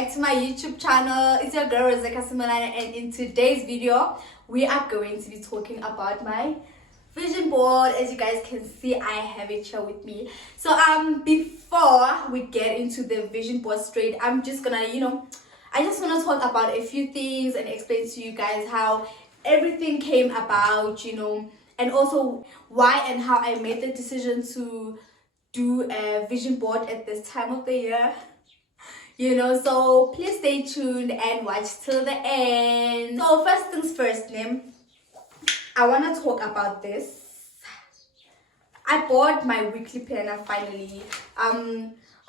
back to my YouTube channel. It's your girl Rebecca Simonana, and in today's video we are going to be talking about my vision board. As you guys can see, I have it here with me. So before we get into the vision board straight, I'm just gonna I just want to talk about a few things and explain to you guys how everything came about, and also why and how I made the decision to do a vision board at this time of the year. So please stay tuned and watch till the end. So first things first, I want to talk about this. I bought my weekly planner finally.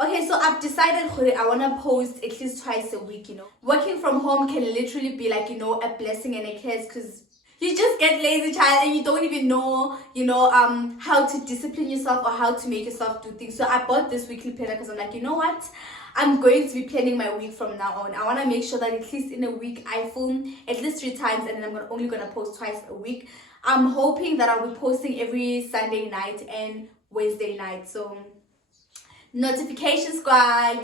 Okay, so I've decided I want to post at least twice a week. Working from home can literally be like, a blessing and a curse, because you just get lazy, child, and you don't even know, how to discipline yourself or how to make yourself do things. So I bought this weekly planner because I'm like, you know what? I'm going to be planning my week from now on. I want to make sure that at least in a week I film at least 3 times, and then I'm only going to post twice a week. I'm hoping that I'll be posting every Sunday night and Wednesday night. So notification squad,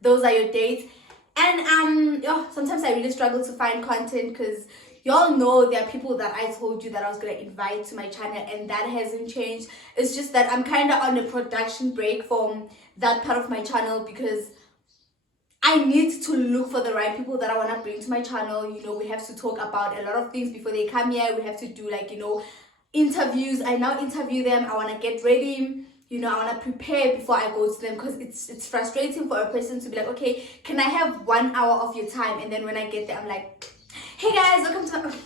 those are your dates. And sometimes I really struggle to find content because y'all know there are people that I told you that I was going to invite to my channel, and that hasn't changed. It's just that I'm kind of on a production break from that part of my channel because I need to look for the right people that I want to bring to my channel. We have to talk about a lot of things before they come here. We have to do interviews. I now interview them. I want to get ready. I want to prepare before I go to them, because it's frustrating for a person to be like, okay, can I have 1 hour of your time? And then when I get there, I'm like, hey guys, welcome to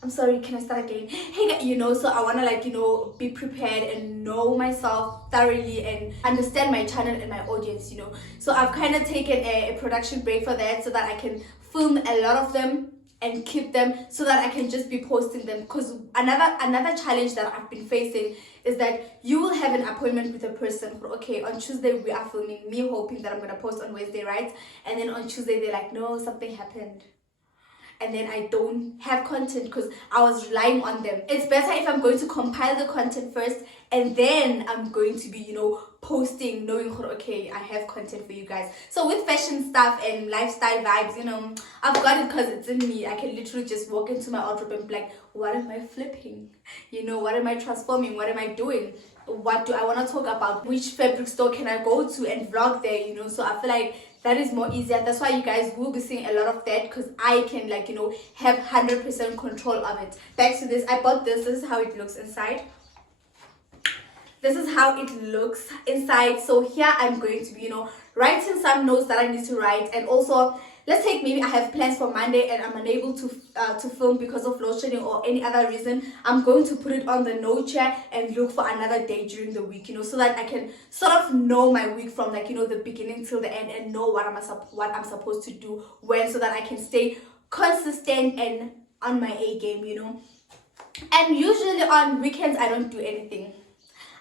I'm sorry, can I start again? Hey guys, so I want to be prepared and know myself thoroughly and understand my channel and my audience, So I've kind of taken a production break for that, so that I can film a lot of them and keep them, so that I can just be posting them. Because another challenge that I've been facing is that you will have an appointment with a person. Okay, on Tuesday we are filming, me hoping that I'm going to post on Wednesday, right? And then on Tuesday they're like, no, something happened. And then I don't have content because I was relying on them. It's better if I'm going to compile the content first, and then I'm going to be, posting, knowing, okay, I have content for you guys. So with fashion stuff and lifestyle vibes, I've got it because it's in me. I can literally just walk into my wardrobe and be like, what am I flipping? What am I transforming? What am I doing? What do I want to talk about? Which fabric store can I go to and vlog there, So I feel like that is more easier. That's why you guys will be seeing a lot of that, because I can have 100% control of it. Back to this, I bought this. This is how it looks inside. This is how it looks inside. So here I'm going to be writing some notes that I need to write. And also, let's take, maybe I have plans for Monday and I'm unable to film because of load shedding or any other reason. I'm going to put it on the note chair and look for another day during the week, so that I can sort of know my week from the beginning till the end, and know what I'm supposed to do when, so that I can stay consistent and on my A game, And usually on weekends I don't do anything.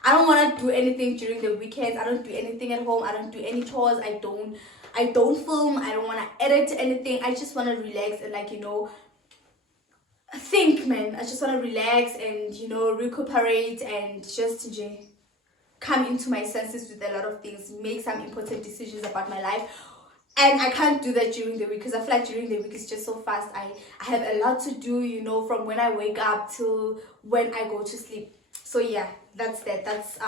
I don't want to do anything during the weekends. I don't do anything at home. I don't do any chores. I don't film. I don't want to edit anything. I just want to relax and think, man. I just want to relax and recuperate and just come into my senses with a lot of things, make some important decisions about my life. And I can't do that during the week, because I feel like during the week it's just so fast. I have a lot to do, from when I wake up till when I go to sleep. So yeah, that's that. That's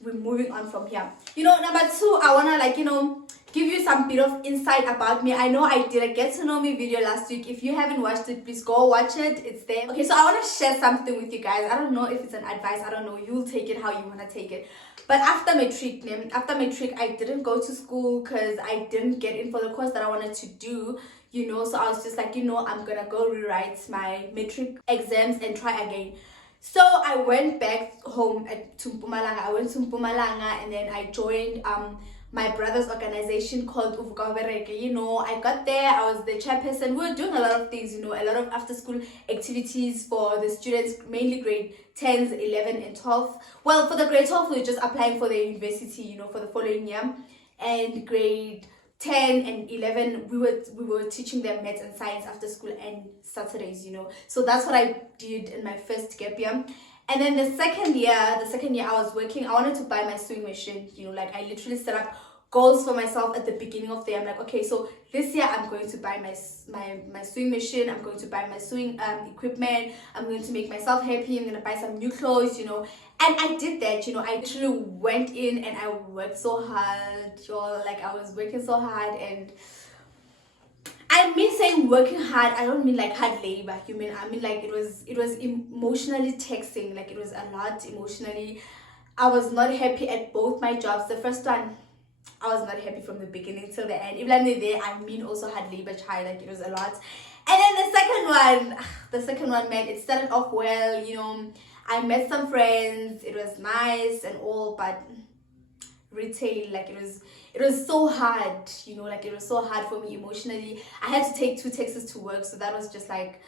we're moving on from here. Number 2, I wanna give you some bit of insight about me. I know I did a get to know me video last week. If you haven't watched it, please go watch it. It's there. Okay, so I want to share something with you guys. I don't know if it's an advice. I don't know. You'll take it how you want to take it. But after matric, I didn't go to school because I didn't get in for the course that I wanted to do. So I was just like, I'm gonna go rewrite my matric exams and try again. So I went back home to Mpumalanga. I went to Mpumalanga, and then I joined my brother's organization called Uvukabereke. I got there, I was the chairperson. We were doing a lot of things, a lot of after school activities for the students, mainly grade 10s, 11 and 12. Well, for the grade 12, we were just applying for the university, for the following year. And grade 10 and 11, we were teaching them maths and science after school and Saturdays, So that's what I did in my first gap year. And then the second year I was working. I wanted to buy my sewing machine, I literally set up goals for myself at the beginning of the year. I'm like, okay, so this year I'm going to buy my sewing machine, I'm going to buy my sewing equipment, I'm going to make myself happy, I'm going to buy some new clothes, you know. And I did that, you know. I actually went in and I worked so hard, y'all. Like, I was working so hard. And I mean saying working hard, I don't mean like hard labor. I mean like it was emotionally taxing. Like, it was a lot emotionally. I was not happy at both my jobs. The first one, I was not happy from the beginning till the end. Even there, I mean also hard labor, child. Like, it was a lot. And then the second one, man, it started off well, you know. I met some friends, it was nice and all, but retail, like, it was so hard, you know. Like, it was so hard for me emotionally. I had to take 2 taxis to work, so that was just like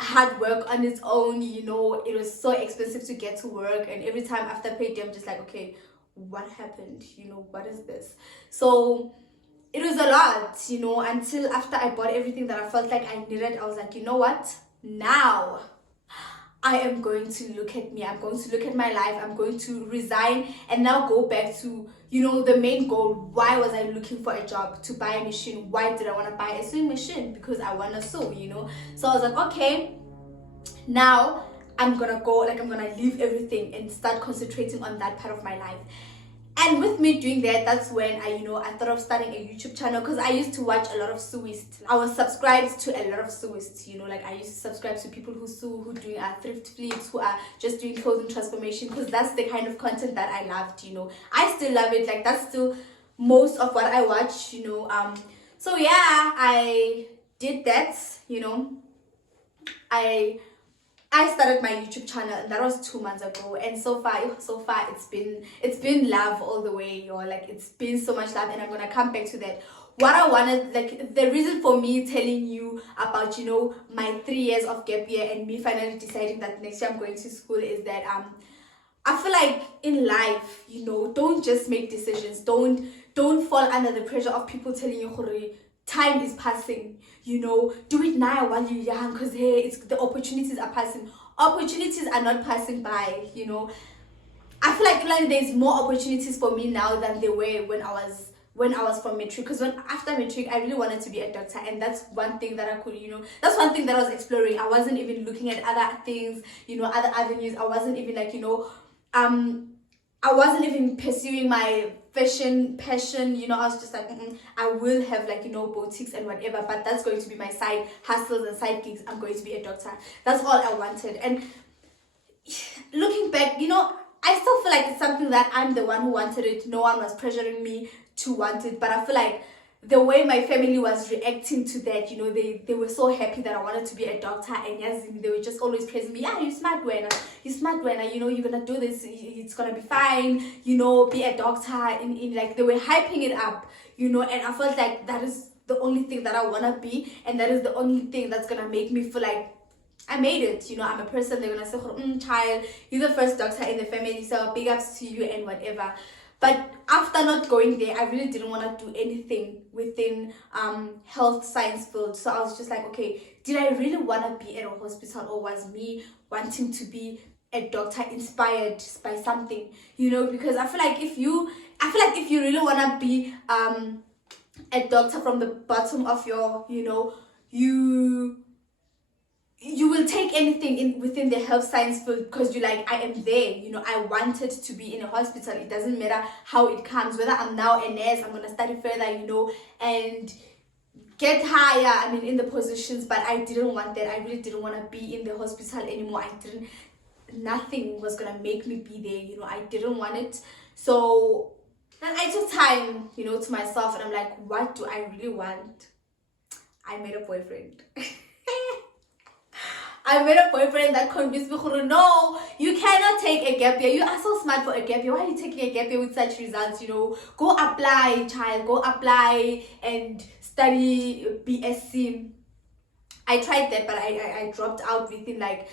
hard work on its own, you know. It was so expensive to get to work, and every time after payday, I'm just like, okay, what happened, you know, what is this? So it was a lot, you know, until after I bought everything that I felt like I needed. I was like, you know what, now I am going to look at me, I'm going to look at my life, I'm going to resign and now go back to, you know, the main goal. Why was I looking for a job? To buy a machine. Why did I want to buy a sewing machine? Because I want to sew, you know. So I was like, okay, now I'm gonna go, like, I'm gonna leave everything and start concentrating on that part of my life. And with me doing that, that's when I thought of starting a YouTube channel, because I used to watch a lot of sewists. I was subscribed to a lot of sewists, you know. Like, I used to subscribe to people who sew, who doing thrift flips, who are just doing clothing transformation, because that's the kind of content that I loved, you know. I still love it. Like, that's still most of what I watch, you know. So yeah, I did that, you know. I started my YouTube channel, and that was 2 months ago, and so far it's been love all the way, or like, it's been so much love. And I'm gonna come back to that. What I wanted, like, the reason for me telling you about, you know, my 3 years of gap year and me finally deciding that next year I'm going to school, is that I feel like in life, you know, don't just make decisions, don't fall under the pressure of people telling you, Hore, time is passing, you know, do it now while you're young, because hey, the opportunities are passing. Opportunities are not passing by, you know. I feel like there's more opportunities for me now than there were when I was from matric, because after matric I really wanted to be a doctor, and that's one thing that I could, you know, that's one thing that I was exploring. I wasn't even looking at other things, you know, other avenues. I wasn't even like, you know, I wasn't even pursuing my fashion passion, you know. I was just like, I will have, like, you know, boutiques and whatever, but that's going to be my side hustles and side gigs. I'm going to be a doctor. That's all I wanted. And looking back, you know, I still feel like it's something that I'm the one who wanted it. No one was pressuring me to want it, but I feel like the way my family was reacting to that, you know, they were so happy that I wanted to be a doctor, and yes, they were just always praising me. Yeah, you smart Wena, you know, you're gonna do this, it's gonna be fine, you know, be a doctor. In like, they were hyping it up, you know. And I felt like that is the only thing that I wanna be, and that is the only thing that's gonna make me feel like I made it, you know. I'm a person. They're gonna say, child, you're the first doctor in the family, so big ups to you and whatever. But after not going there, I really didn't want to do anything within health science field. So I was just like, okay, did I really want to be at a hospital, or was me wanting to be a doctor inspired by something, you know? Because I feel like if you really want to be a doctor from the bottom of your, you know, you will take anything within the health science field, because you're like, I am there, you know. I wanted to be in a hospital. It doesn't matter how it comes, whether I'm now a nurse, I'm gonna study further, you know, and get higher, I mean, in the positions. But I didn't want that. I really didn't want to be in the hospital anymore. Nothing was gonna make me be there, you know. I didn't want it. So then I took time, you know, to myself, and I'm like, what do I really want? I made a boyfriend. I made a boyfriend that convinced me, no, you cannot take a gap year. You are so smart for a gap year. Why are you taking a gap year with such results, you know? Go apply, child. Go apply and study BSc. I tried that, but I dropped out within like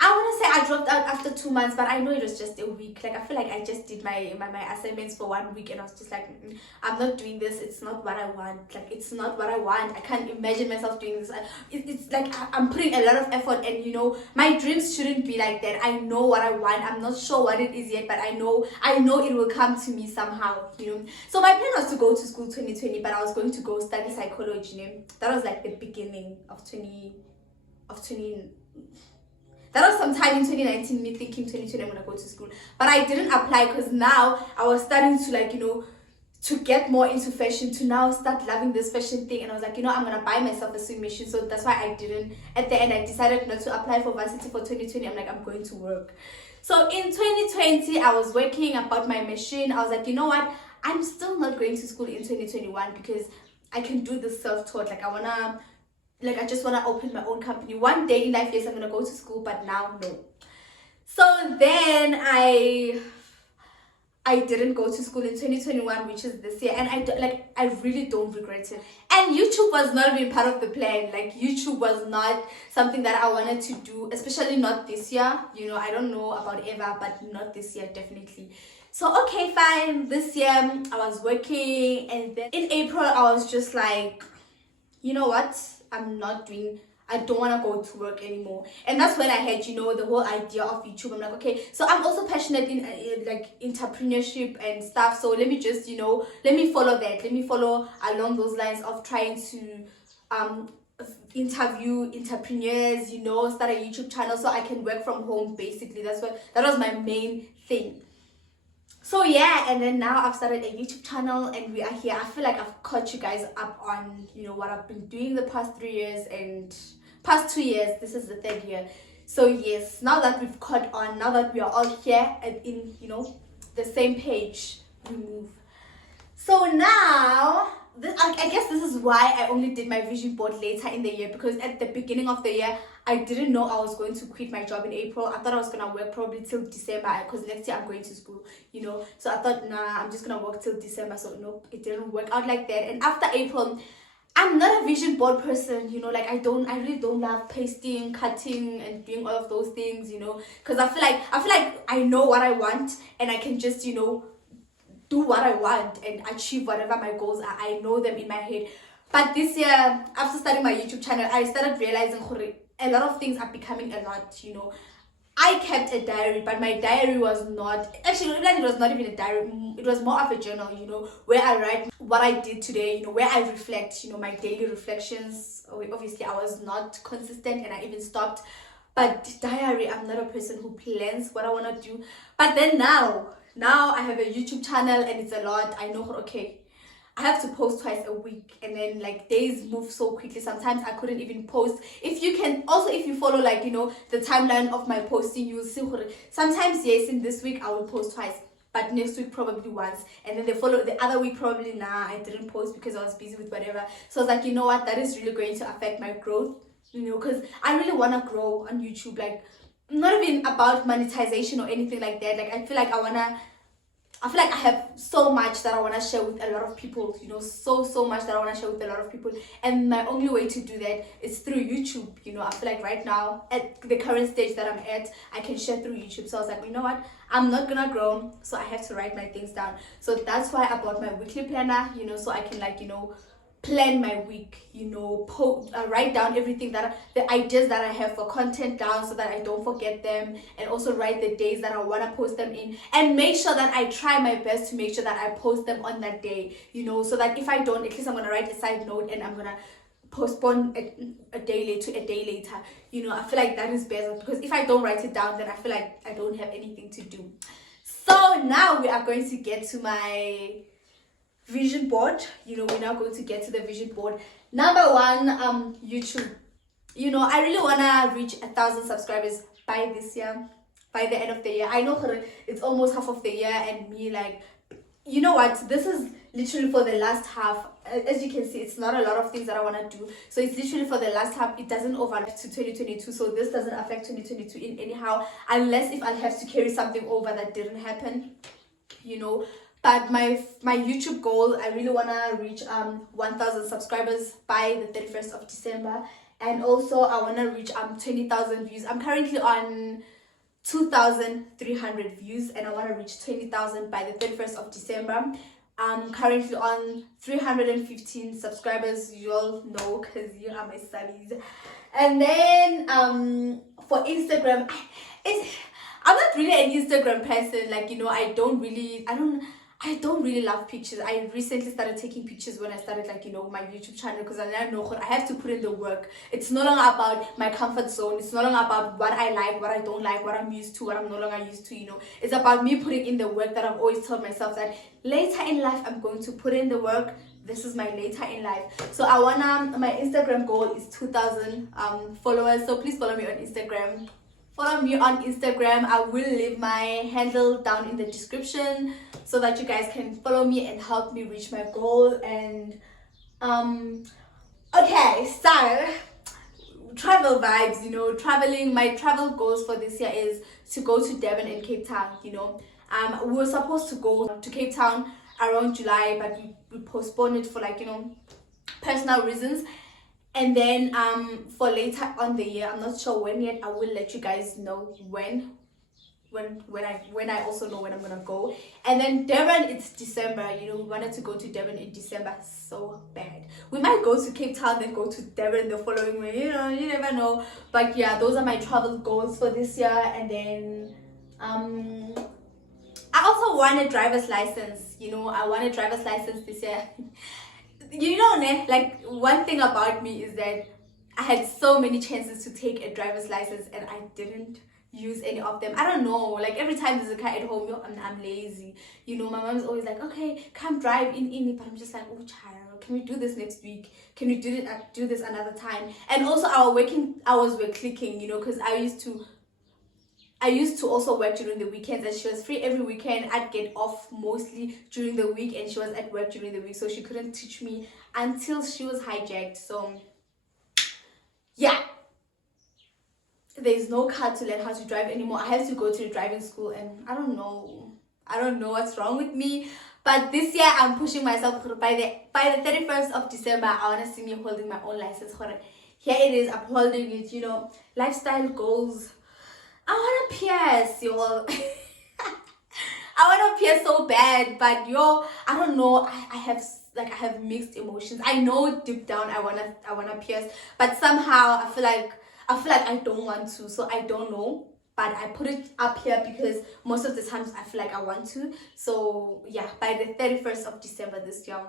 I want to say I dropped out after 2 months, but I know it was just a week. Like, I feel like I just did my assignments for 1 week, and I was just like, I'm not doing this. It's not what I want. Like, it's not what I want. I can't imagine myself doing this. It's like I'm putting a lot of effort, and my dreams shouldn't be like that. I know what I want. I'm not sure what it is yet, but I know it will come to me somehow. So my plan was to go to school 2020, but I was going to go study psychology. That was like the beginning of 20. That was sometime in 2019, me thinking 2020 I'm gonna go to school. But I didn't apply because now I was starting to to get more into fashion, to now start loving this fashion thing. And I was like, I'm gonna buy myself a sewing machine. So that's why I didn't. At the end, I decided not to apply for varsity for 2020. I'm like, I'm going to work. So in 2020, I was working about my machine. I was like, you know what? I'm still not going to school in 2021 because I can do this self-taught. I just want to open my own company. One day in life, yes, I'm going to go to school, but now, no. So then I didn't go to school in 2021, which is this year. And I really don't regret it. And YouTube was not even part of the plan. Like, YouTube was not something that I wanted to do, especially not this year. I don't know about ever, but not this year, definitely. So, okay, fine. This year, I was working. And then in April, I was just like, you know what? I don't want to go to work anymore. And that's when I had, the whole idea of YouTube. I'm like, okay, so I'm also passionate in entrepreneurship and stuff. So let me just, let me follow that. Let me follow along those lines of trying to interview entrepreneurs, start a YouTube channel so I can work from home, basically. That was my main thing. So yeah, and then now I've started a YouTube channel and we are here. I feel like I've caught you guys up on, what I've been doing the past 3 years and past 2 years. This is the 3rd year. So yes, now that we've caught on, now that we are all here and in, the same page, we move. So now, I guess this is why I only did my vision board later in the year, because at the beginning of the year, I didn't know I was going to quit my job in April. I thought I was going to work probably till December because next year I'm going to school, So I thought, nah, I'm just going to work till December. So nope, it didn't work out like that. And after April, I'm not a vision board person, I really don't love pasting, cutting, and doing all of those things, because I feel like I know what I want and I can just, do what I want and achieve whatever my goals are. I know them in my head. But this year, after starting my YouTube channel, I started realizing a lot of things are becoming a lot, I kept a diary, but my diary was not, actually, it was not even a diary. It was more of a journal, where I write what I did today, where I reflect, my daily reflections. Obviously, I was not consistent and I even stopped. But diary, I'm not a person who plans what I want to do. But then now I have a YouTube channel and it's a lot. I know, okay, I have to post twice a week, and then days move so quickly. Sometimes I couldn't even post. If you follow the timeline of my posting, you'll see sometimes, yes, in this week I will post twice, but next week probably once, and then the other week probably I didn't post because I was busy with whatever. So I was like, you know what, that is really going to affect my growth, because I really want to grow on YouTube, not even about monetization or anything like that. I feel like I have so much that I want to share with a lot of people, so much that I want to share with a lot of people. And my only way to do that is through YouTube. I feel like right now, at the current stage that I'm at, I can share through YouTube. So I was like, you know what? I'm not going to grow, so I have to write my things down. So that's why I bought my weekly planner, so I can plan my week, write down everything the ideas that I have for content down so that I don't forget them, and also write the days that I want to post them in, and make sure that I try my best to make sure that I post them on that day, so that if I don't, at least I'm going to write a side note and I'm going to postpone a day later. I feel like that is better, because if I don't write it down, then I feel like I don't have anything to do. So now we are going to get to my vision board. We're now going to get to the vision board. Number 1, YouTube. I really want to reach 1,000 subscribers by this year, by the end of the year. I know it's almost half of the year, and me you know what, this is literally for the last half. As you can see, it's not a lot of things that I want to do, so it's literally for the last half. It doesn't overlap to 2022, so this doesn't affect 2022 in anyhow, unless if I'll have to carry something over that didn't happen, But my YouTube goal, I really want to reach 1,000 subscribers by the 31st of December. And also I want to reach 20,000 views. I'm currently on 2,300 views, and I want to reach 20,000 by the 31st of December. I'm currently on 315 subscribers. You all know because you are my subbies. And then for Instagram, I'm not really an Instagram person. Like, you know, I don't really love pictures. I recently started taking pictures when I started, like, you know, my YouTube channel, because I now know I have to put in the work. It's no longer about my comfort zone. It's no longer about what I like, what I don't like, what I'm used to, what I'm no longer used to, you know. It's about me putting in the work that I've always told myself that later in life I'm going to put in the work. This is my later in life. So I wanna, my Instagram goal is 2,000 followers. So please follow me on Instagram. Follow me on Instagram. I will leave my handle down in the description so that you guys can follow me and help me reach my goal. And okay, so travel vibes, you know, traveling. My travel goals for this year is to go to Durban and Cape Town, you know. We were supposed to go to Cape Town around July, but we postponed it for, like, you know, personal reasons. And then for later on the year, I'm not sure when yet, I will let you guys know when I also know when I'm gonna go. And then Durban, it's December, you know. We wanted to go to Durban in December so bad. We might go to Cape Town, then go to Durban the following way, you know, you never know. But yeah, those are my travel goals for this year. And then I also want a driver's license, you know. I want a driver's license this year. You know, like, one thing about me is that I had so many chances to take a driver's license and I didn't use any of them. I don't know, like, every time there's a car at home, I'm lazy, you know. My mom's always like, okay, come drive in it, but I'm just like, oh child, can we do this next week? Can we do this another time? And also our working hours were clicking, you know, because I used to also work during the weekends, and she was free every weekend. I'd get off mostly during the week, and she was at work during the week, so she couldn't teach me until she was hijacked. So yeah, there's no car to learn how to drive anymore. I have to go to the driving school, and I don't know what's wrong with me. But this year I'm pushing myself. By the 31st of December, I want to see me holding my own license. Here it is, I'm holding it, you know. Lifestyle goals. I want to pierce, y'all. I want to pierce so bad, but yo, I don't know. I have mixed emotions. I know deep down I wanna pierce, but somehow I feel like I don't want to. So I don't know, but I put it up here because most of the times I feel like I want to. So yeah, by the 31st of December this year,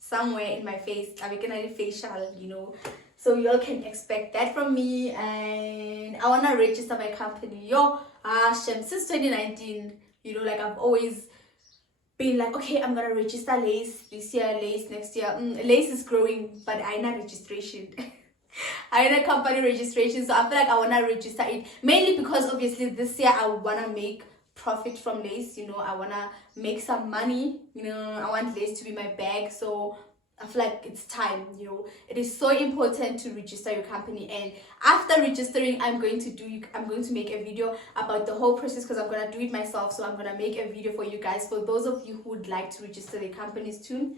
somewhere in my face, I'm gonna do facial, you know. So y'all can expect that from me. And I wanna register my company. Since 2019, you know, like, I've always been like, okay, I'm gonna register Lace this year, Lace next year. Lace is growing, but I need registration. I need a company registration, so I feel like I wanna register it, mainly because obviously this year I wanna make profit from Lace, you know. I wanna make some money, you know. I want Lace to be my bag, so I feel like it's time, you know. It is so important to register your company, and after registering, I'm going to make a video about the whole process, because I'm gonna do it myself. So I'm gonna make a video for you guys, for those of you who would like to register their companies too.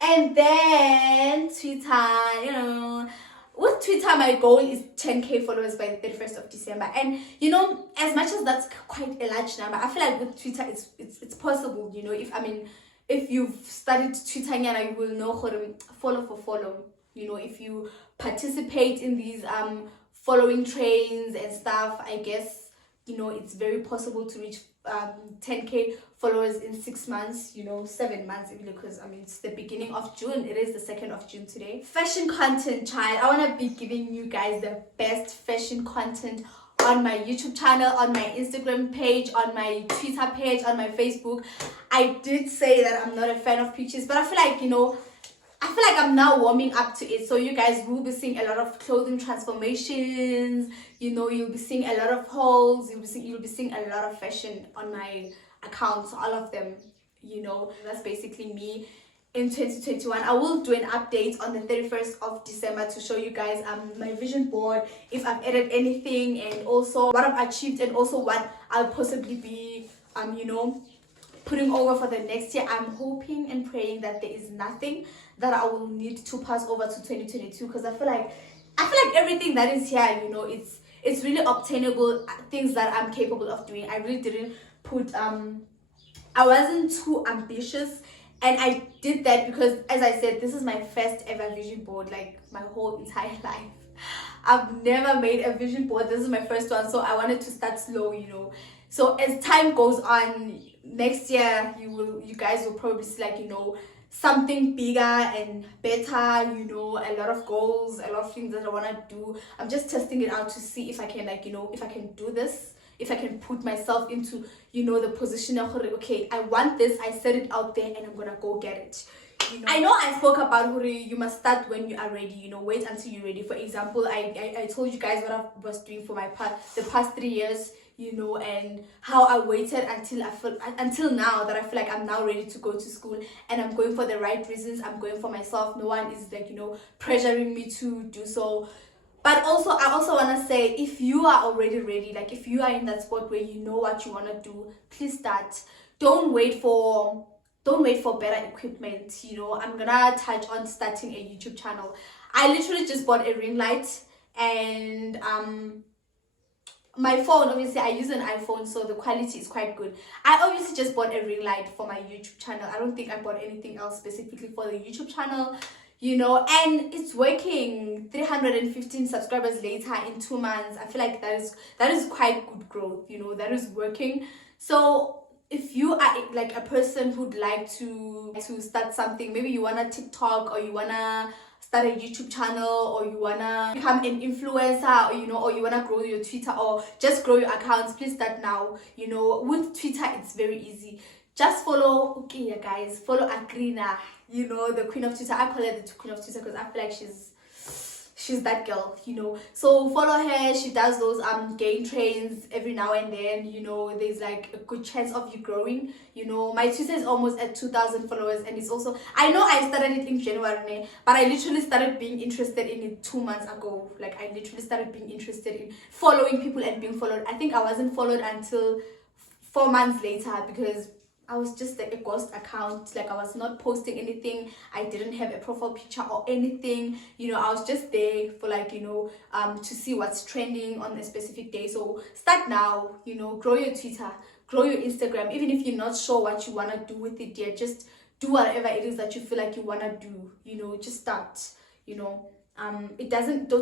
And then Twitter, you know, with Twitter, my goal is 10k followers by the 31st of December. And you know, as much as that's quite a large number, I feel like with Twitter it's possible, you know. If you've studied Twitter, you will know how to follow for follow. You know, if you participate in these following trains and stuff, I guess, you know, it's very possible to reach 10k followers in 6 months, you know, 7 months, even, because I mean, it's the beginning of June. It is the 2nd of June today. Fashion content, child. I want to be giving you guys the best fashion content on my YouTube channel, on my Instagram page, on my Twitter page, on my Facebook. I did say that I'm not a fan of pictures, but I feel like, you know, I'm now warming up to it. So you guys will be seeing a lot of clothing transformations, you know. You'll be seeing a lot of hauls, you'll be seeing a lot of fashion on my accounts, all of them, you know. That's basically me in 2021. I will do an update on the 31st of December to show you guys my vision board, if I've added anything, and also what I've achieved, and also what I'll possibly be you know, putting over for the next year, I'm hoping and praying that there is nothing that I will need to pass over to 2022, because I feel like everything that is here, you know, it's really obtainable, things that I'm capable of doing. I really didn't put I wasn't too ambitious, and I did that because, as I said, this is my first ever vision board, like my whole entire life. I've never made a vision board. This is my first one, so I wanted to start slow, you know. So as time goes on, next year you guys will probably see, like, you know, something bigger and better, you know, a lot of goals, a lot of things that I want to do. I'm just testing it out to see if I can, like, you know, if I can do this, if I can put myself into, you know, the position of, okay, I want this, I set it out there, and I'm gonna go get it. You know? I know I spoke about you must start when you are ready, you know, wait until you're ready. For example, I told you guys what I was doing for the past 3 years, you know, and how I waited until now that I feel like I'm now ready to go to school, and I'm going for the right reasons. I'm going for myself. No one is, like, you know, pressuring me to do so. But also, I also want to say, if you are already ready, like if you are in that spot where you know what you want to do, please start. Don't wait for better equipment, you know. I'm gonna touch on starting a YouTube channel. I literally just bought a ring light, and my phone, obviously I use an iPhone, so the quality is quite good. I obviously just bought a ring light for my YouTube channel. I don't think I bought anything else specifically for the YouTube channel, you know, and it's working. 315 subscribers later in 2 months. I feel like that is quite good growth, you know. That is working. So if you are like a person who'd like to start something, maybe you wanna TikTok, or you wanna start a YouTube channel, or you wanna become an influencer, or, you know, or you wanna grow your Twitter, or just grow your accounts, please start now. You know, with Twitter it's very easy. Just follow, okay, yeah, guys, follow Agrina, you know, the queen of Twitter. I call her the queen of Twitter because I feel like she's that girl, you know. So follow her. She does those game trains every now and then, you know. There's like a good chance of you growing, you know. My Twitter is almost at 2,000 followers, and it's also, I know I started it in January, but I literally started being interested in it 2 months ago. Like, I literally started being interested in following people and being followed. I think I wasn't followed until 4 months later, because I was just like a ghost account. Like, I was not posting anything. I didn't have a profile picture or anything, you know. I was just there for, like, you know, to see what's trending on a specific day. So start now, you know. Grow your Twitter, grow your Instagram. Even if you're not sure what you want to do with it yet, just do whatever it is that you feel like you want to do, you know. Just start, you know.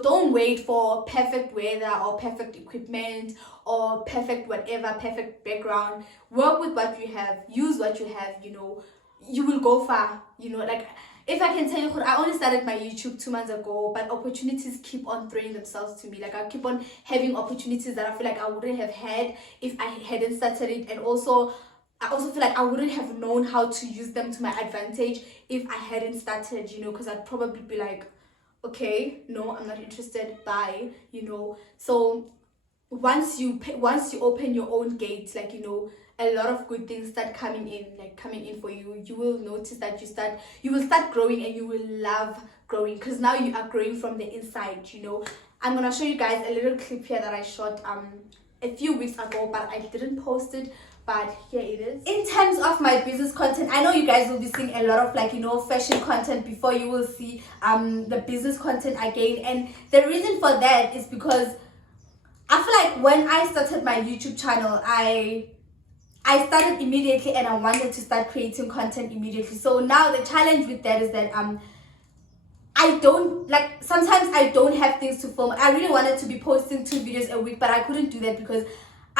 Don't wait for perfect weather or perfect equipment or perfect whatever, perfect background. Work with what you have, use what you have, you know. You will go far, you know. Like, if I can tell you, I only started my YouTube 2 months ago, but opportunities keep on throwing themselves to me. Like, I keep on having opportunities that I feel like I wouldn't have had if I hadn't started it. And also, I also feel like I wouldn't have known how to use them to my advantage if I hadn't started, you know, because I'd probably be like, okay, no, I'm not interested, bye, you know. So once you open your own gates, like, you know, a lot of good things start coming in for you. You will notice that you will start growing, and you will love growing, because now you are growing from the inside, you know. I'm gonna show you guys a little clip here that I shot a few weeks ago, but I didn't post it. But here it is. In terms of my business content, I know you guys will be seeing a lot of, like, you know, fashion content before you will see the business content again. And the reason for that is because I feel like when I started my YouTube channel, I started immediately, and I wanted to start creating content immediately. So now the challenge with that is that I don't, like, sometimes I don't have things to film. I really wanted to be posting 2 videos a week, but I couldn't do that because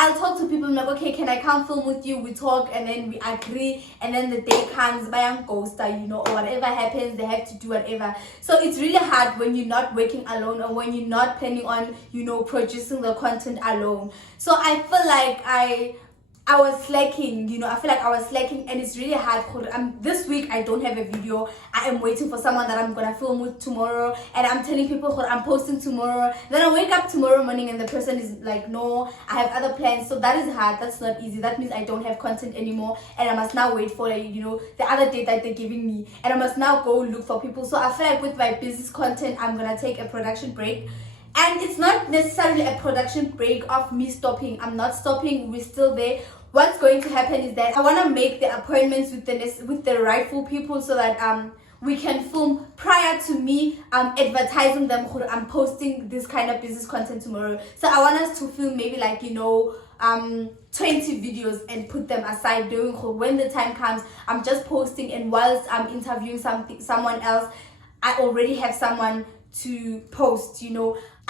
I'll talk to people like, okay, can I come film with you? We talk, and then we agree, and then the day comes by and ghoster, you know, or whatever happens, they have to do whatever. So it's really hard when you're not working alone, or when you're not planning on, you know, producing the content alone. So I feel like I was slacking, you know. I feel like I was slacking, and it's really hard. This week I don't have a video. I am waiting for someone that I'm gonna film with tomorrow, and I'm telling people I'm posting tomorrow. Then I wake up tomorrow morning and the person is like, no, I have other plans. So that is hard. That's not easy. That means I don't have content anymore, and I must now wait for, you know, the other date that they're giving me, and I must now go look for people. So I feel like with my business content, I'm gonna take a production break. And it's not necessarily a production break of me stopping. I'm not stopping. We're still there. what's going to happen is that I want to make the appointments with the rightful people, so that we can film prior to me advertising them. I'm posting this kind of business content tomorrow, so I want us to film maybe like 20 videos and put them aside during when the time comes. I'm just posting, and whilst I'm interviewing someone else, I already have someone to post.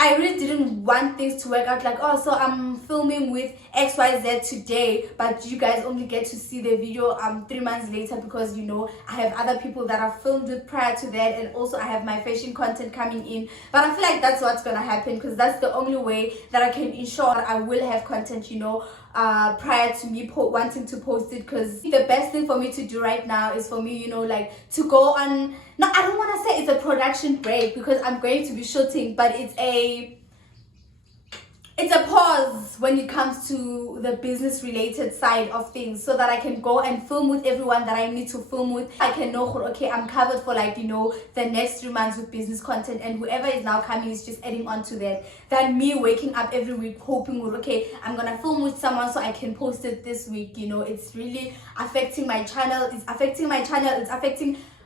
I really didn't want things to work out like, oh, so I'm filming with XYZ today, but you guys only get to see the video 3 months later, because I have other people that I've filmed with prior to that, and also I have my fashion content coming in. But I feel like that's what's gonna happen, because that's the only way that I can ensure that I will have content prior to me wanting to post it. Because the best thing for me to do right now is for me like to go on, no, I don't want to say it's a production break, because I'm going to be shooting, but it's a pause when it comes to the business related side of things, so that I can go and film with everyone that I need to film with. I can know, okay, I'm covered for the next 3 months with business content, and whoever is now coming is just adding on to that, than me waking up every week hoping, okay, I'm gonna film with someone so I can post it this week. It's really affecting my channel. It's affecting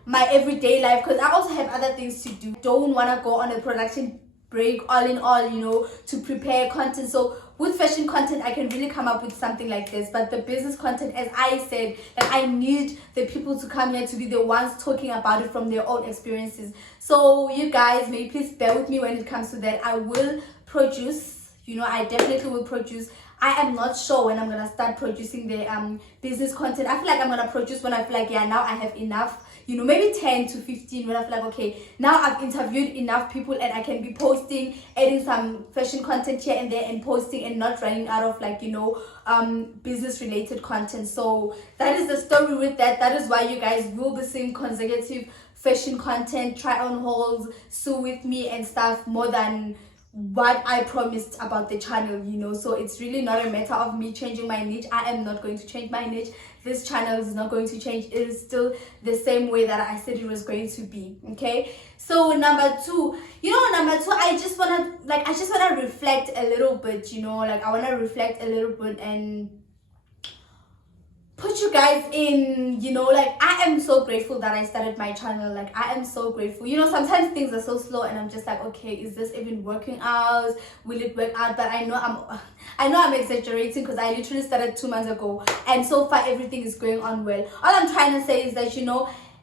my everyday life, because I also have other things to do. Don't want to go on a production break all in all to prepare content. So with fashion content, I can really come up with something like this. But the business content, as I said, that I need the people to come here to be the ones talking about it from their own experiences. So you guys, may please bear with me when it comes to that. I will produce, I definitely will produce. I am not sure when I'm gonna start producing the business content. I feel like I'm gonna produce when I feel like, yeah, now I have enough, maybe 10 to 15, when I feel like, okay, now I've interviewed enough people and I can be posting, adding some fashion content here and there, and posting, and not running out of business related content. So that is the story with that. That is why you guys will be seeing consecutive fashion content, try on hauls, sew with me and stuff, more than what I promised about the channel. So it's really not a matter of me changing my niche. I am not going to change my niche. This channel is not going to change. It is still the same way that I said it was going to be. Okay, so number two, I just wanna reflect a little bit. I want to reflect a little bit and put you guys in, I am so grateful that I started my channel. I am so grateful. Sometimes things are so slow and I'm just like, okay, is this even working out? Will it work out? But I know I'm exaggerating, because I literally started 2 months ago, and so far everything is going on well. All I'm trying to say is that,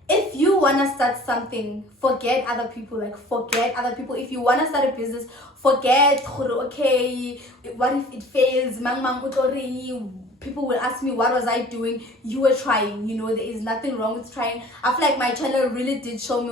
if you want to start something, forget other people. Forget other people. If you want to start a business, forget, okay, what if it fails? People will ask me, what was I doing? You were trying. There is nothing wrong with trying. I feel like my channel really did show me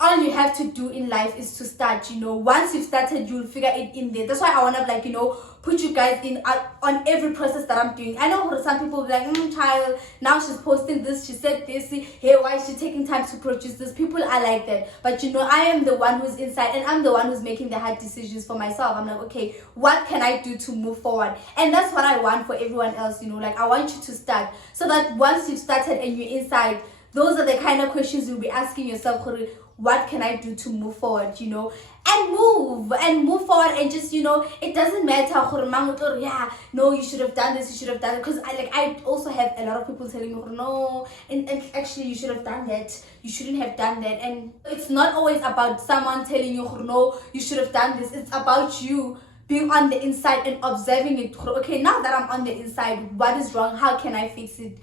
all you have to do in life is to start. Once you've started, you'll figure it in there. That's why I want to put you guys in on every process that I'm doing. I know some people will be like, child, now she's posting this, she said this, hey, why is she taking time to produce this? People are like that. But I am the one who's inside, and I'm the one who's making the hard decisions for myself. I'm like, okay, what can I do to move forward? And that's what I want for everyone else. I want you to start, so that once you've started and you're inside, those are the kind of questions you'll be asking yourself. What can I do to move forward, and move forward, and just, it doesn't matter, yeah, no, you should have done this, you should have done it. Because I also have a lot of people telling me, no, and actually you should have done that, you shouldn't have done that. And it's not always about someone telling you, no, you should have done this. It's about you being on the inside and observing it. Okay, now that I'm on the inside, what is wrong? How can I fix it?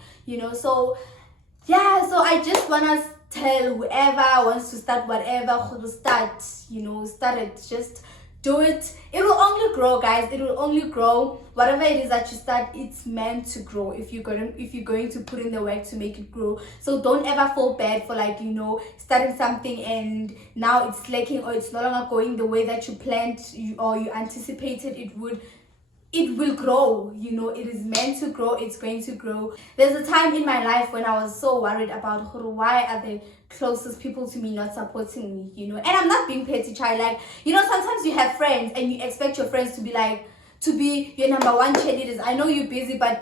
So yeah, so I just want to tell whoever wants to start whatever, start, start it. Just do it. It will only grow, guys. It will only grow. Whatever it is that you start, it's meant to grow if you're going to put in the work to make it grow. So don't ever feel bad for starting something and now it's lacking, or it's no longer going the way that you planned or you anticipated it would. It will grow. It is meant to grow. It's going to grow. There's a time in my life when I was so worried about why are the closest people to me not supporting me, and I'm not being petty, child. Sometimes you have friends and you expect your friends to be your number one cheerleaders. I know you're busy, but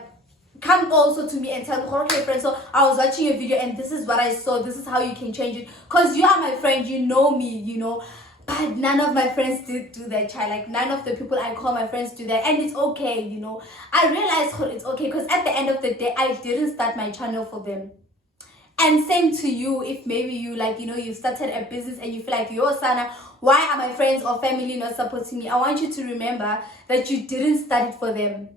come also to me and tell me, okay, friend, so I was watching your video and this is what I saw, this is how you can change it, because you are my friend, you know me, But none of my friends did do that, child. Like, none of the people I call my friends do that. And it's okay, you know. I realized it's okay because at the end of the day, I didn't start my channel for them. And same to you, if maybe you, like, you know, you started a business and you feel like, yo, Sana, why are my friends or family not supporting me? I want you to remember that you didn't start it for them.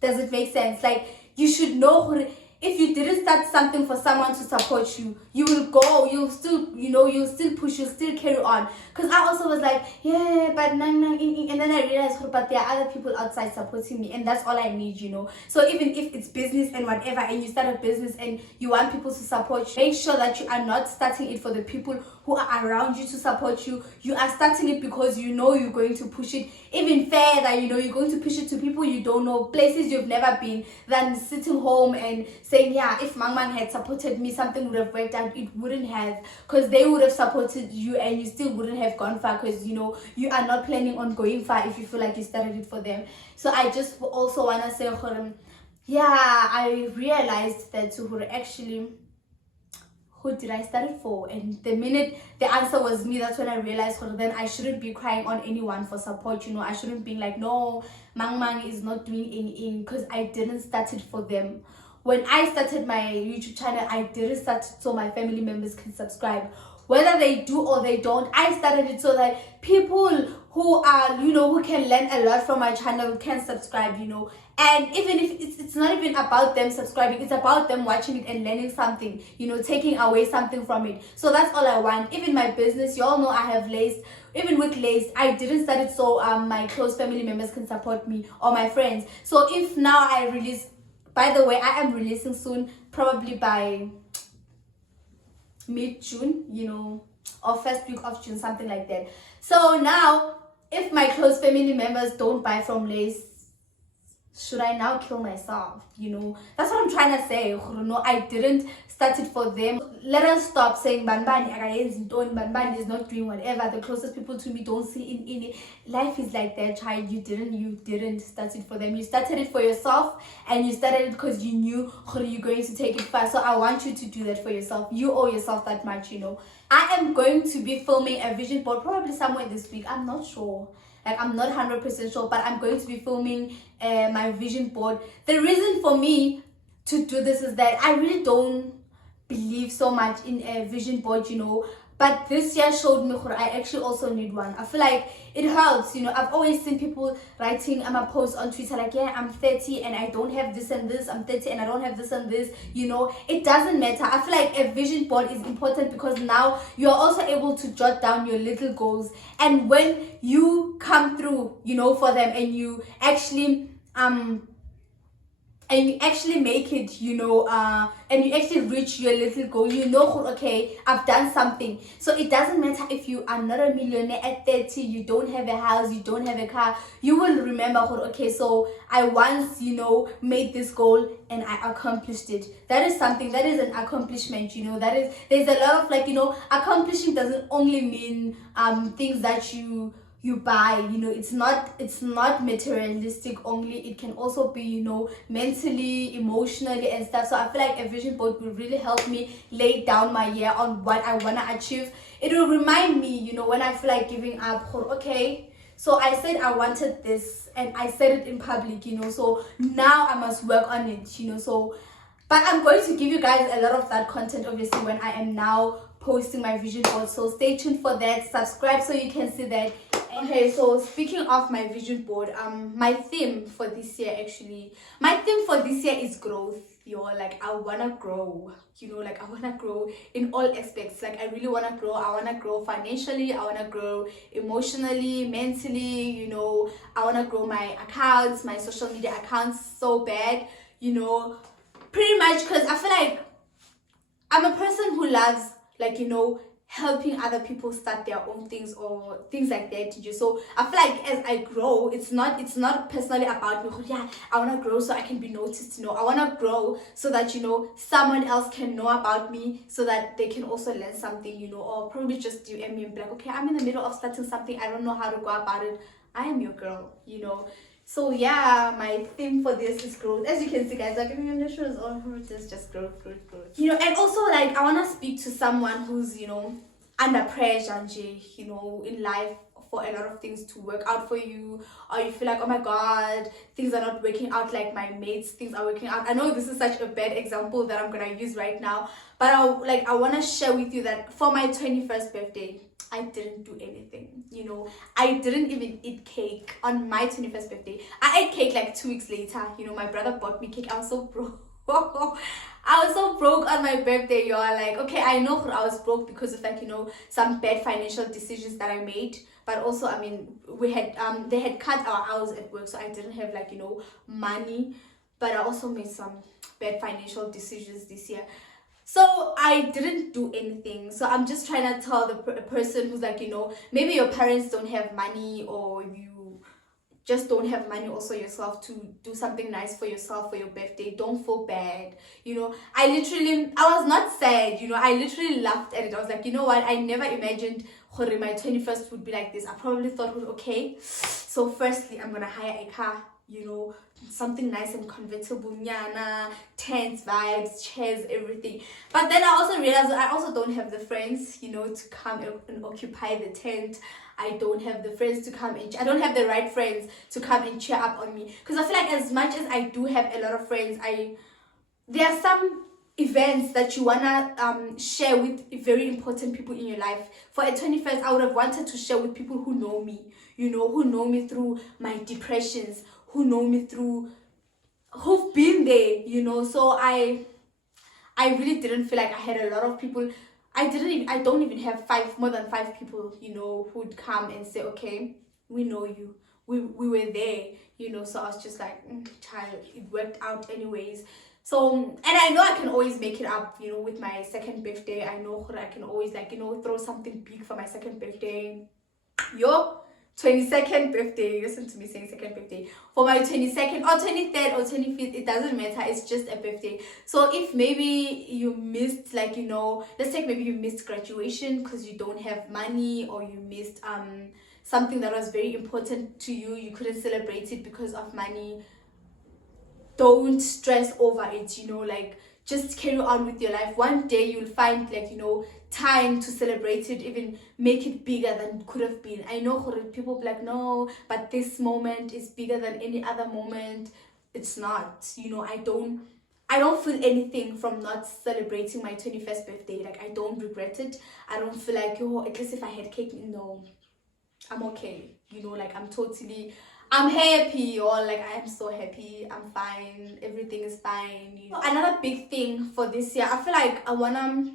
Does it make sense? Like, you should know, if you didn't start something for someone to support you, you will go, you'll still, you know, you'll still push, you'll still carry on. Because I also was like, yeah, but and then I realized, but there are other people outside supporting me, and that's all I need, you know. So even if it's business and whatever, and you start a business and you want people to support you, make sure that you are not starting it for the people who are around you to support you. You are starting it because you know you're going to push it even further, you know, you're going to push it to people you don't know, places you've never been, than sitting home and saying, yeah, if Mangman had supported me, something would have worked out. It wouldn't have, because they would have supported you and you still wouldn't have gone far, because, you know, you are not planning on going far if you feel like you started it for them. So I just also want to say, yeah, I realized that actually, who did I start it for? And the minute the answer was me, that's when I realized, then I shouldn't be crying on anyone for support, you know. I shouldn't be like, no, Mang is not doing anything, because I didn't start it for them. When I started my YouTube channel, I didn't start it so my family members can subscribe. Whether they do or they don't, I started it so that people who are, you know, who can learn a lot from my channel can subscribe, you know. And even if it's not even about them subscribing, it's about them watching it and learning something, you know, taking away something from it. So that's all I want. Even my business, you all know I have Lace. Even with Lace, I didn't start it so my close family members can support me, or my friends. So if now I release, by the way, I am releasing soon, probably by mid-June, you know, or first week of June, something like that. So now, if my close family members don't buy from Lace, should I now kill myself? You know, that's what I'm trying to say. No, I didn't start it for them. Let us stop saying Banbani is not doing whatever. The closest people to me don't see in it. Life is like that, child. You didn't start it for them. You started it for yourself, and you started it because you knew you're going to take it far. So I want you to do that for yourself. You owe yourself that much, you know. I am going to be filming a vision board probably somewhere this week. I'm not sure. Like, I'm not 100% sure, but I'm going to be filming my vision board. The reason for me to do this is that I really don't believe so much in a vision board, you know. But this year showed me I actually also need one. I feel like it helps, you know. I've always seen people writing a post on Twitter like, yeah, I'm 30 and I don't have this and this. I'm 30 and I don't have this and this, you know. It doesn't matter. I feel like a vision board is important because now you're also able to jot down your little goals. And when you come through, you know, for them, and you actually make it, you know, and you actually reach your little goal, you know, okay, I've done something. So it doesn't matter if you are not a millionaire at 30, you don't have a house, you don't have a car, you will remember, okay, so I once, you know, made this goal and I accomplished it. That is something, that is an accomplishment, you know. There's a lot of, like, you know, accomplishing doesn't only mean things that you buy, you know. It's not materialistic only. It can also be, you know, mentally, emotionally and stuff. So I feel like a vision board will really help me lay down my year on what I want to achieve. It will remind me, you know, when I feel like giving up, okay, so I said I wanted this and I said it in public, you know, so now I must work on it, you know. So, but I'm going to give you guys a lot of that content obviously when I am now posting my vision board. So stay tuned for that. Subscribe so you can see that. Okay, so speaking of my vision board, my theme for this year is growth, yo. Like, I wanna grow, you know, like I wanna grow in all aspects. Like, I really wanna grow. I wanna grow financially, I wanna grow emotionally, mentally, you know. I wanna grow my accounts, my social media accounts so bad, you know, pretty much because I feel like I'm a person who loves, like, you know, helping other people start their own things or things like that. So I feel like as I grow, it's not personally about me. Yeah, I want to grow so I can be noticed, you know. I want to grow so that, you know, someone else can know about me, so that they can also learn something, you know, or probably just DM me and be like, okay, I'm in the middle of starting something, I don't know how to go about it, I am your girl, you know. So yeah, my theme for this is growth. As you can see, guys, like, I'm not sure it's all this, just growth. You know, and also, like, I want to speak to someone who's, you know, under pressure nje, in life, for a lot of things to work out for you, or you feel like, oh my god, things are not working out like my mates things are working out. I know this is such a bad example that I'm gonna use right now, but I want to share with you that for my 21st birthday, I didn't do anything. I didn't even eat cake on my 21st birthday. I ate cake like 2 weeks later. My brother bought me cake. I was so broke. I was so broke on my birthday, y'all. Like, okay, I know I was broke because of like, some bad financial decisions that I made. But also, I mean, they had cut our hours at work, so I didn't have like, money. But I also made some bad financial decisions this year. So I didn't do anything. So I'm just trying to tell the person who's like, maybe your parents don't have money, or you just don't have money also yourself to do something nice for yourself for your birthday. Don't feel bad. I was not sad. I literally laughed at it. I was like, you know what? I never imagined my 21st would be like this. I probably thought, okay, so firstly, I'm going to hire a car, something nice and convertible, nyana, tents, vibes, chairs, everything. But then I also realized that I also don't have the friends, to come and occupy the tent. I don't have the friends to come and I don't have the right friends to come and cheer up on me. Because I feel like as much as I do have a lot of friends, there are some events that you wanna share with very important people in your life. For a 21st, I would have wanted to share with people who know me, who know me through my depressions, who know me through, who've been there, So I really didn't feel like I had a lot of people. I don't even have more than five people, who'd come and say, okay, we know you. We were there, So I was just like, child, it worked out anyways. So, and I know I can always make it up, with my second birthday. I know I can always throw something big for my second birthday. Yo, 22nd birthday, listen to me saying second birthday. For my 22nd or 23rd or 25th, it doesn't matter. It's just a birthday. So if maybe you missed, let's take maybe you missed graduation because you don't have money, or you missed something that was very important to you. You couldn't celebrate it because of money. Don't stress over it, just carry on with your life. One day you'll find time to celebrate it, even make it bigger than it could have been. I know people be like, no, but this moment is bigger than any other moment. It's not. I don't feel anything from not celebrating my 21st birthday. I don't regret it. I don't feel like, at least if I had cake, no, I'm okay. I'm happy, or I'm so happy. I'm fine. Everything is fine. Another big thing for this year, I feel like I wanna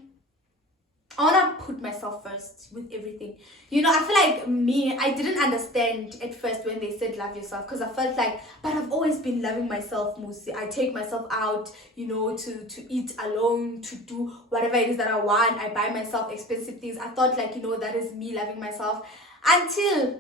put myself first with everything. I feel like I didn't understand at first when they said love yourself, because I felt like, but I've always been loving myself mostly. I take myself out, to eat alone, to do whatever it is that I want. I buy myself expensive things. I thought that is me loving myself, until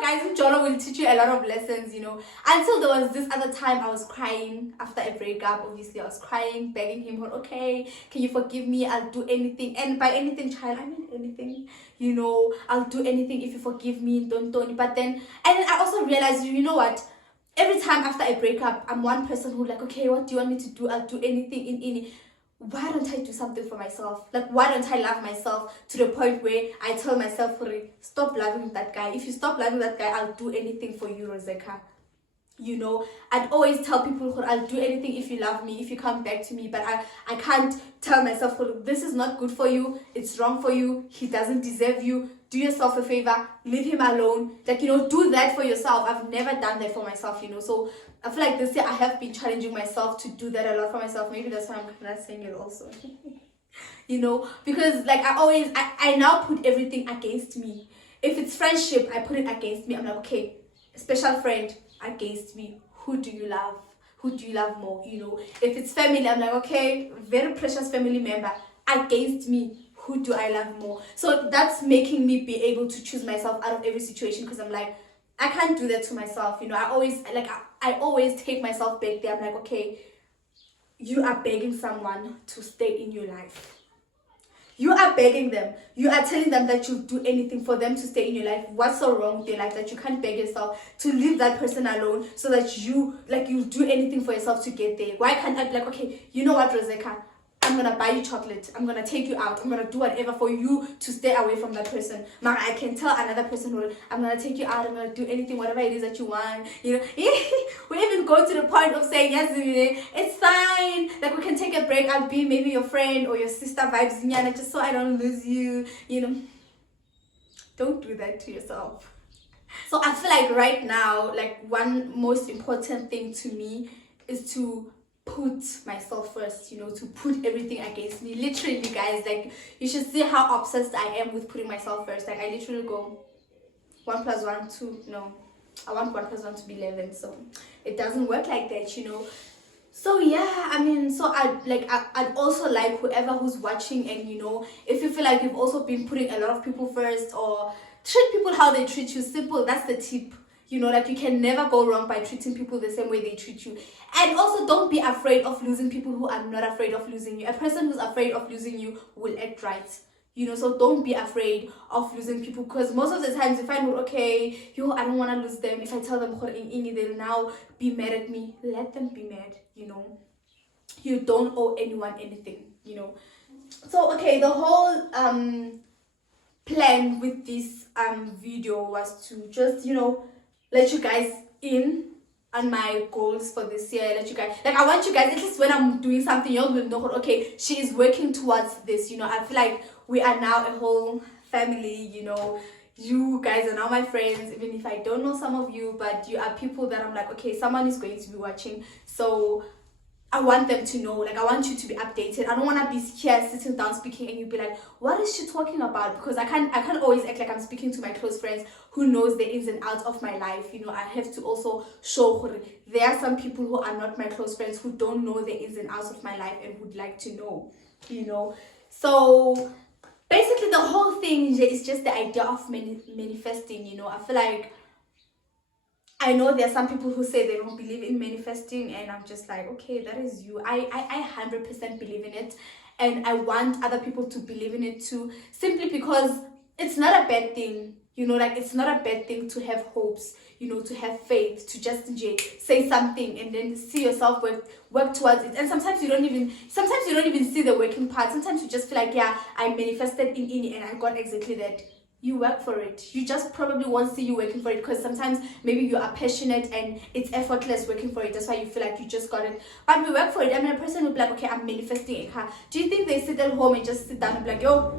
guys, Jolo will teach you a lot of lessons, until there was this other time I was crying after a breakup. Obviously, I was crying, begging him, okay, can you forgive me? I'll do anything. And by anything, child, I mean anything, I'll do anything if you forgive me, don't. But then, and then I also realized, what? Every time after a breakup, I'm one person who okay, what do you want me to do? I'll do anything in any. Why don't I do something for myself? Why don't I love myself to the point where I tell myself, stop loving that guy. If you stop loving that guy, I'll do anything for you, Roseka. I'd always tell people, I'll do anything if you love me, if you come back to me. But I can't tell myself, this is not good for you. It's wrong for you. He doesn't deserve you. Do yourself a favor. Leave him alone. Do that for yourself. I've never done that for myself, So I feel like this year I have been challenging myself to do that a lot for myself. Maybe that's why I'm not saying it also. Because I now put everything against me. If it's friendship, I put it against me. I'm like, okay, a special friend against me. Who do you love? Who do you love more? If it's family, I'm like, okay, very precious family member against me. Who do I love more? So that's making me be able to choose myself out of every situation, because I'm like, I can't do that to myself. I always take myself back there. I'm like, okay, you are begging someone to stay in your life. You are begging them. You are telling them that you'll do anything for them to stay in your life. What's so wrong with your life that you can't beg yourself to leave that person alone, so that you'll do anything for yourself to get there? Why can't I be like, okay, you know what, Roseka? I'm gonna buy you chocolate, I'm gonna take you out, I'm gonna do whatever for you to stay away from that person. But I can tell another person, I'm gonna take you out, I'm gonna do anything, whatever it is that you want, you know. We even go to the point of saying, yes, it's fine, like we can take a break, I'll be maybe your friend or your sister vibes, just so I don't lose you, you know. Don't do that to yourself. So I feel like right now, like one most important thing to me is to put myself first, you know, to put everything against me. Literally, guys, like you should see how obsessed I am with putting myself first. Like I literally go 1 + 1 2. No, I want 1 + 1 to be 11. So it doesn't work like that, you know. So yeah, I mean, so I'd also like whoever who's watching, and you know, if you feel like you've also been putting a lot of people first, or treat people how they treat you. Simple, that's the tip. You know, like you can never go wrong by treating people the same way they treat you. And also, don't be afraid of losing people who are not afraid of losing you. A person who's afraid of losing you will act right. You know, so don't be afraid of losing people, because most of the times you find, okay, I don't want to lose them. If I tell them they'll now be mad at me. Let them be mad, you know. You don't owe anyone anything, you know. So, okay, the whole plan with this video was to just, you know, let you guys in on my goals for this year. Let you guys, like, I want you guys, at least when I'm doing something, you will know, okay, she is working towards this, you know. I feel like we are now a whole family, you know. You guys are now my friends, even if I don't know some of you, but you are people that I'm like, okay, someone is going to be watching, so I want them to know, like I want you to be updated. I don't want to be here sitting down speaking and you be like, what is she talking about? Because I can't always act like I'm speaking to my close friends who knows the ins and outs of my life. You know, I have to also show there are some people who are not my close friends who don't know the ins and outs of my life and would like to know, you know. So basically the whole thing is just the idea of manifesting, you know. I feel like I know there are some people who say they don't believe in manifesting, and I'm just like, okay, that is you. I 100% believe in it, and I want other people to believe in it too, simply because it's not a bad thing, you know. Like, it's not a bad thing to have hopes, you know, to have faith, to just say something and then see yourself work towards it. And sometimes you don't even see the working part. Sometimes you just feel like, yeah, I manifested in ini and I got exactly that. You work for it. You just probably won't see you working for it, because sometimes maybe you are passionate and it's effortless working for it. That's why you feel like you just got it. But we work for it. I mean, a person will be like, okay, I'm manifesting a car. Do you think they sit at home and just sit down and be like, yo,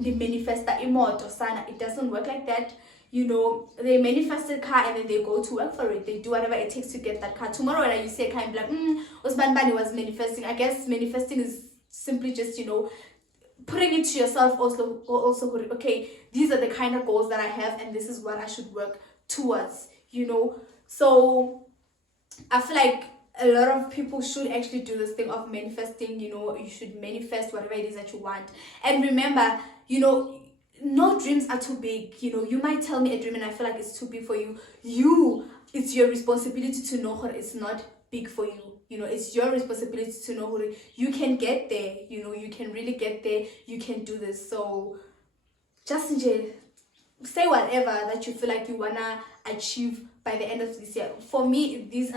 they manifest that imoto sana? It doesn't work like that. You know, they manifest a car and then they go to work for it. They do whatever it takes to get that car. Tomorrow when you see a car and be like, Osman Bani was manifesting. I guess manifesting is simply just, you know, putting it to yourself also, okay, these are the kind of goals that I have and this is what I should work towards, you know. So I feel like a lot of people should actually do this thing of manifesting. You know, you should manifest whatever it is that you want. And remember, you know, no dreams are too big. You know, you might tell me a dream and I feel like it's too big for you. It's your responsibility to know what it's not big for you. You know, it's your responsibility to know who you can get there. You know, you can really get there. You can do this. So just say whatever that you feel like you wanna achieve by the end of this year. For me, this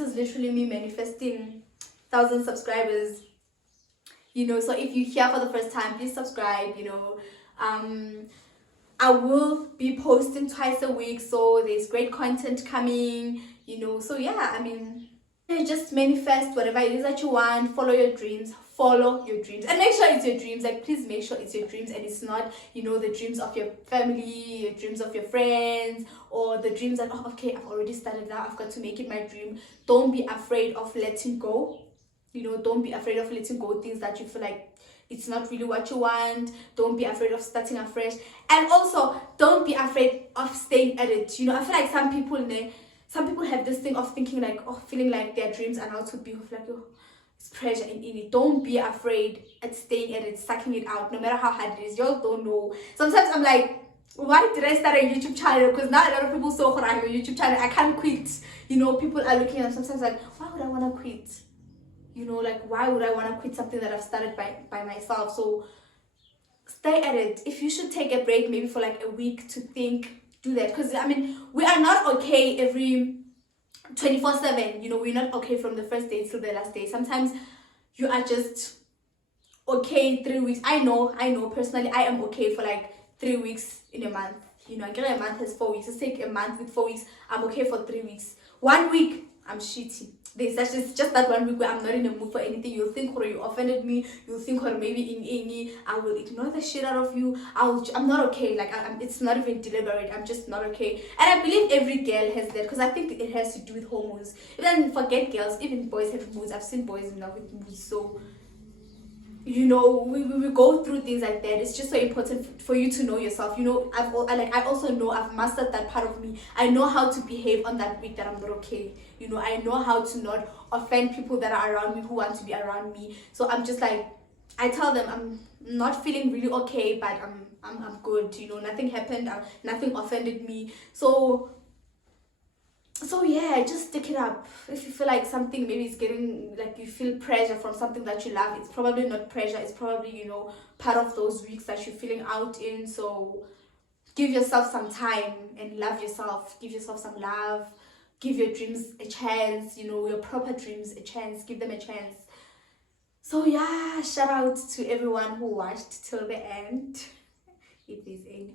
is literally me manifesting 1,000 subscribers. You know, so if you're here for the first time, please subscribe. You know, I will be posting twice a week, so there's great content coming. You know, so yeah, I mean, just manifest whatever it is that you want. Follow your dreams, and make sure it's your dreams. Like, please make sure it's your dreams and it's not, you know, the dreams of your family, your dreams of your friends, or the dreams that, oh, okay, I've already started now, I've got to make it my dream. Don't be afraid of letting go. You know, don't be afraid of letting go things that you feel like it's not really what you want. Don't be afraid of starting afresh, and also don't be afraid of staying at it. You know, I feel like some people have this thing of thinking like, oh, feeling like their dreams are now too big, of like, oh, it's pressure in it. Don't be afraid at staying at it, sucking it out, no matter how hard it is. Y'all don't know. Sometimes I'm like, why did I start a YouTube channel? Because now a lot of people saw I have a YouTube channel. I can't quit. You know, people are looking at sometimes like, why would I want to quit? You know, like, why would I want to quit something that I've started by myself? So stay at it. If you should take a break, maybe for like a week to think, do that. Because I mean, we are not okay every 24/7. You know, we're not okay from the first day till the last day. Sometimes you are just okay 3 weeks. I know personally I am okay for like 3 weeks in a month. You know, I get a month has 4 weeks. Let's take a month with 4 weeks. I'm okay for 3 weeks. 1 week, I'm shitty. There's just that 1 week where I'm not in a mood for anything. You'll think, or you offended me. You'll think, or maybe in any, I will ignore the shit out of you. I'm not okay. Like it's not even deliberate. I'm just not okay. And I believe every girl has that, because I think it has to do with hormones. Even forget girls, even boys have moods. I've seen boys in love with moods. So, you know, we go through things like that. It's just so important for you to know yourself. You know, I also know I've mastered that part of me. I know how to behave on that week that I'm not okay. You know, I know how to not offend people that are around me who want to be around me. So I'm just like, I tell them I'm not feeling really okay, but I'm good. You know, nothing happened. Nothing offended me. So yeah, just stick it up. If you feel like something maybe is getting, like you feel pressure from something that you love, it's probably not pressure. It's probably, you know, part of those weeks that you're feeling out in. So give yourself some time and love yourself. Give yourself some love. Give your dreams a chance. You know, your proper dreams a chance. Give them a chance. So yeah, shout out to everyone who watched till the end, if there's any.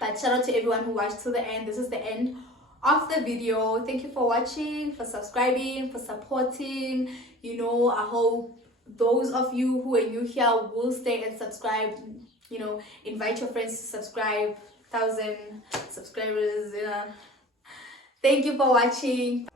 But shout out to everyone who watched till the end. This is the end of the video. Thank you for watching, for subscribing, for supporting. You know, I hope those of you who are new here will stay and subscribe. You know, invite your friends to subscribe. 1,000 subscribers, you know. Thank you for watching.